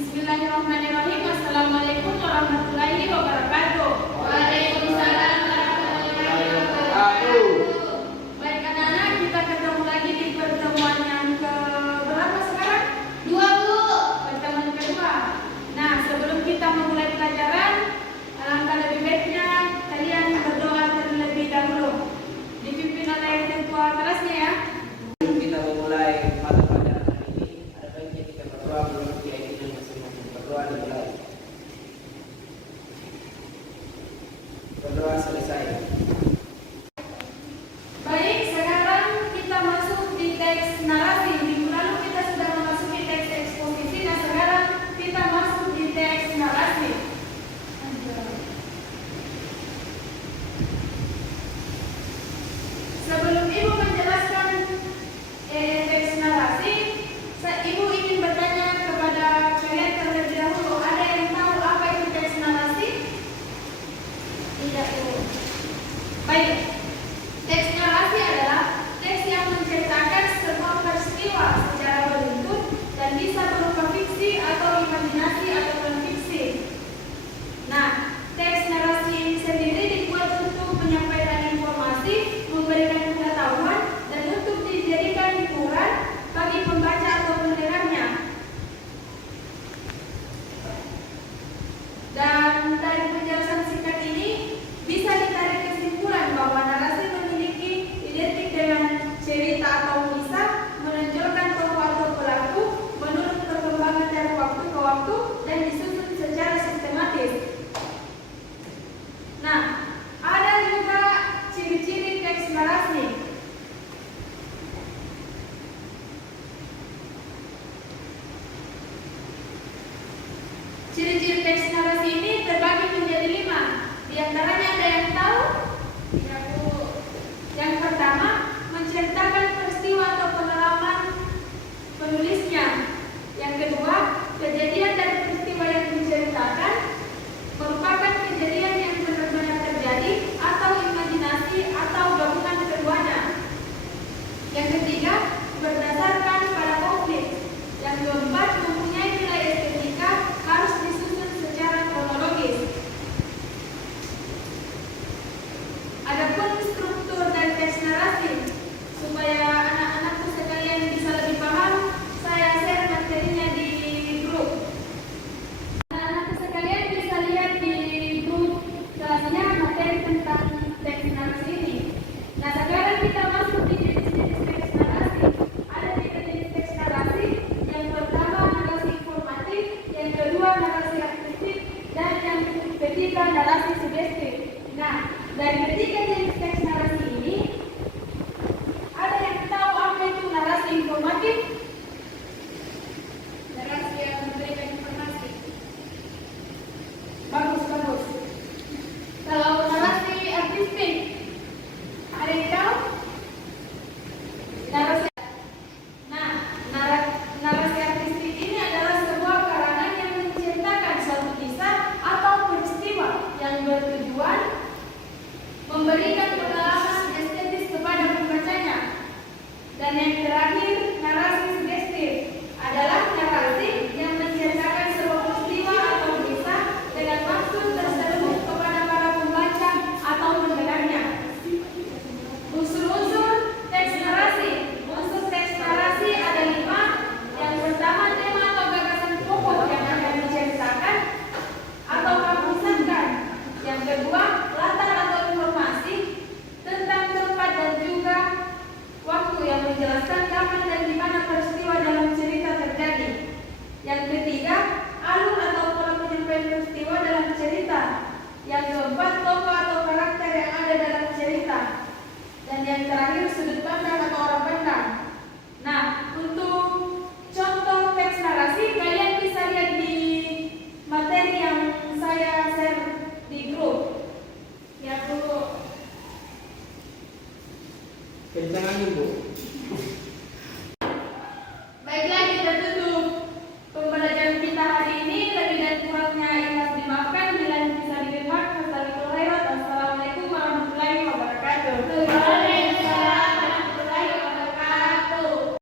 Bismillahirrahmanirrahim. Assalamualaikum warahmatullahi wabarakatuh. Waalaikumsalam warahmatullahi wabarakatuh. Baik anak-anak, kita ketemu lagi di pertemuan yang ke berapa sekarang? 2, Bu. Pertemuan kedua. Nah, sebelum kita memulai pelajaran, alangkah lebih baiknya kalian berdoa terlebih dahulu. Dipimpin oleh ketua kelasnya ya. Sebelum kita memulai mata pelajaran hari ini, ada baiknya kita berdoa dulu keyakinan masing-masing. Berdoa dimulai. Berdoa selesai. Baik, sekarang kita masuk di teks narasi. Minggu lalu kita sudah memasuki teks eksposisi. Nah, sekarang kita masuk di teks narasi. Sebelum Ibu menjelaskan teks narasi, Ibu ingin bertanya kepada kalian terlebih dahulu. Ada yang tahu apa itu teks narasi? Tidak, Bu. Baik, teks narasi adalah teks yang menceritakan sebuah peristiwa secara beruntun dan bisa berupa fiksi atau imajinasi atau non-fiksi. Nah, teks narasi ini sendiri dibuat untuk menyampaikan informasi, memberikan pengetahuan, dan untuk dijadikan hiburan bagi pembaca atau pendengarnya. Dan dari penjelasan singkat ini bisa ditarik kesimpulan bahwa narasi memiliki identik dengan cerita atau kisah, menonjolkan tokoh atau pelaku menurut perkembangan dari waktu ke waktu dan disusun secara sistematis. Nah, ada juga ciri-ciri teks narasi. Ciri-ciri teks narasi ini terbagi menjadi 5. Di antaranya ada yang tahu? Ya, Bu. Yang pertama, menceritakan peristiwa atau pengalaman penulisnya. Yang kedua, kejadian dari peristiwa yang diceritakan merupakan kejadian yang benar-benar terjadi atau imajinasi atau gabungan keduanya. Yang ketiga, berdasarkan pada konflik. Yang keempat, mempunyai nilai estetika, harus disusun secara kronologis. Adapun struktur dan teks narasi, supaya anak-anakku sekalian bisa lebih paham, saya share materinya di grup. Anak-anakku sekalian bisa lihat di grup kelasnya materi tentang teks narasi ini. Nah, sekarang kita masuk di jenis-jenis teks narasi. Ada 3 jenis teks narasi. Yang pertama narasi informatif, yang kedua narasi aktif, dan yang ketiga narasi sugestif. Nah, dari ketiga jenis